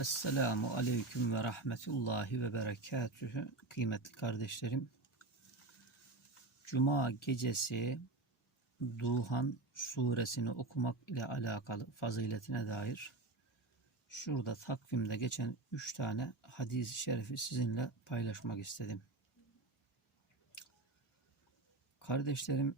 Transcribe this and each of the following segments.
Esselamu Aleyküm ve Rahmetullahi ve Berekatühü. Kıymetli kardeşlerim, Cuma gecesi Duhan suresini okumak ile alakalı faziletine dair şurada takvimde geçen üç tane hadis-i şerifi sizinle paylaşmak istedim. Kardeşlerim,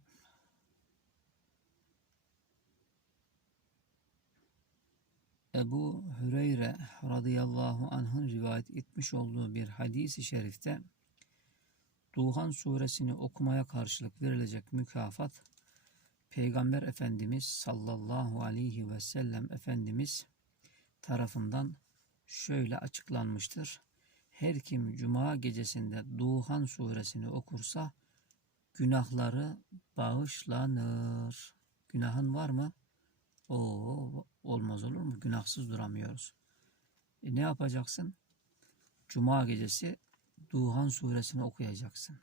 Ebu Hüreyre radıyallahu anh'ın rivayet etmiş olduğu bir hadisi şerifte Duhan suresini okumaya karşılık verilecek mükafat Peygamber Efendimiz sallallahu aleyhi ve sellem Efendimiz tarafından şöyle açıklanmıştır. Her kim cuma gecesinde Duhan suresini okursa günahları bağışlanır. Günahın var mı? O olmaz olur mu? Günahsız duramıyoruz. E ne yapacaksın? Cuma gecesi Duhan suresini okuyacaksın.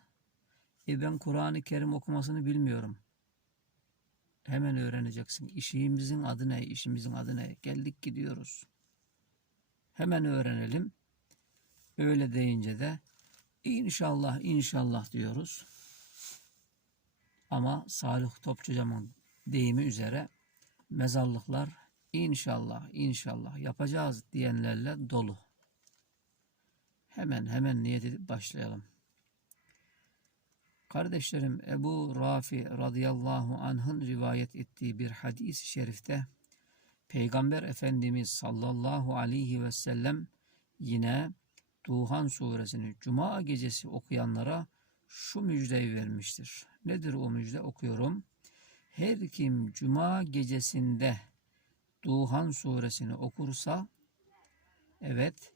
E ben Kur'an-ı Kerim okumasını bilmiyorum. Hemen öğreneceksin. İşimizin adı ne? İşimizin adı ne? Geldik gidiyoruz. Hemen öğrenelim. Öyle deyince de inşallah inşallah diyoruz. Ama Salih Topçucam'ın deyimi üzere mezarlıklar inşallah inşallah yapacağız diyenlerle dolu. Hemen hemen niyet edip başlayalım. Kardeşlerim Ebu Rafi radıyallahu anh'ın rivayet ettiği bir hadis-i şerifte Peygamber Efendimiz sallallahu aleyhi ve sellem yine Duhan suresini Cuma gecesi okuyanlara şu müjdeyi vermiştir. Nedir o müjde? Okuyorum. Her kim Cuma gecesinde Duhan suresini okursa evet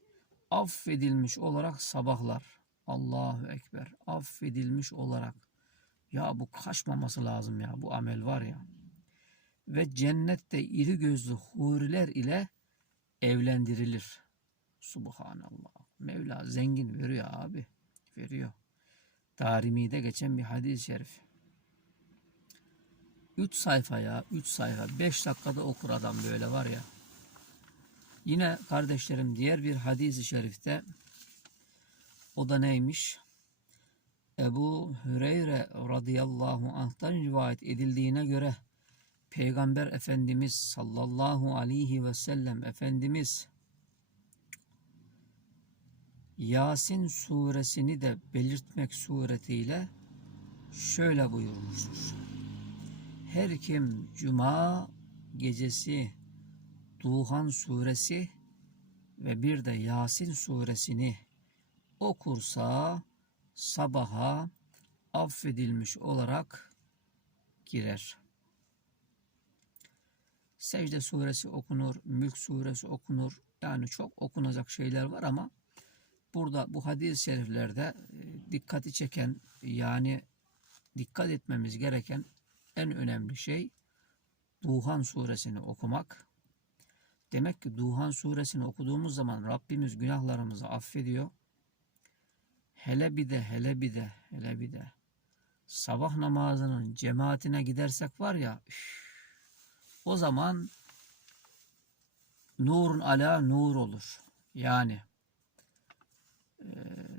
affedilmiş olarak sabahlar. Allahu Ekber. Affedilmiş olarak. Ya bu kaçmaması lazım ya. Bu amel var ya. Ve cennette iri gözlü huriler ile evlendirilir. Subhanallah. Mevla zengin veriyor abi. Veriyor. Darimi'de geçen bir hadis-i şerif. 3 sayfa ya. 3 sayfa. 5 dakikada okur adam böyle var ya. Yine kardeşlerim diğer bir hadis-i şerifte o da neymiş? Ebu Hüreyre radıyallahu anh'tan rivayet edildiğine göre Peygamber Efendimiz sallallahu aleyhi ve sellem Efendimiz Yasin suresini de belirtmek suretiyle şöyle buyurmuştur. Her kim cuma gecesi Duhan suresi ve bir de Yasin suresini okursa sabaha affedilmiş olarak girer. Secde suresi okunur, Mülk suresi okunur. Yani çok okunacak şeyler var ama burada bu hadis-i şeriflerde e, dikkati çeken yani dikkat etmemiz gereken en önemli şey Duhan suresini okumak. Demek ki Duhan suresini okuduğumuz zaman Rabbimiz günahlarımızı affediyor. Hele bir de hele bir de hele bir de sabah namazının cemaatine gidersek var ya o zaman nurun ala nur olur. Yani e,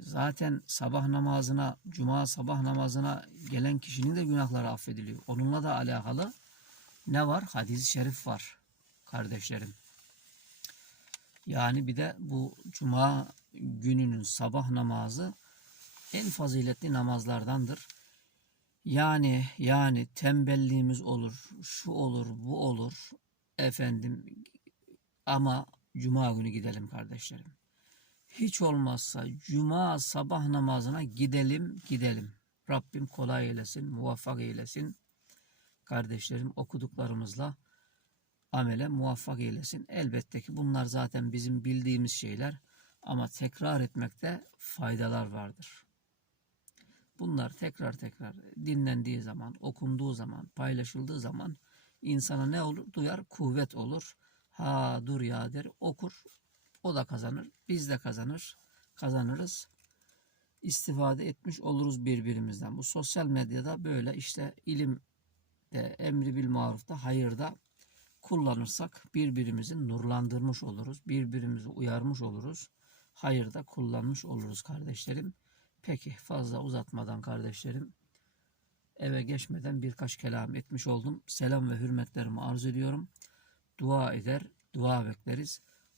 zaten sabah namazına, cuma sabah namazına gelen kişinin de günahları affediliyor. Onunla da alakalı ne var? Hadis-i şerif var kardeşlerim. Yani bir de bu cuma gününün sabah namazı en faziletli namazlardandır. Yani yani tembelliğimiz olur, şu olur, bu olur. Efendim ama cuma günü gidelim kardeşlerim. Hiç olmazsa cuma sabah namazına gidelim, gidelim. Rabbim kolay eylesin, muvaffak eylesin. Kardeşlerim okuduklarımızla amele muvaffak eylesin. Elbette ki bunlar zaten bizim bildiğimiz şeyler ama tekrar etmekte faydalar vardır. Bunlar tekrar tekrar dinlendiği zaman, okunduğu zaman, paylaşıldığı zaman insana ne olur? Duyar, kuvvet olur. Ha dur ya der, okur. O da kazanır, biz de kazanır, kazanırız. İstifade etmiş oluruz birbirimizden. Bu sosyal medyada böyle işte ilim de, emri bil marufta, hayırda kullanırsak birbirimizi nurlandırmış oluruz. Birbirimizi uyarmış oluruz. Hayırda kullanmış oluruz kardeşlerim. Peki fazla uzatmadan kardeşlerim eve geçmeden birkaç kelam etmiş oldum. Selam ve hürmetlerimi arz ediyorum. Dua eder, dua bekleriz.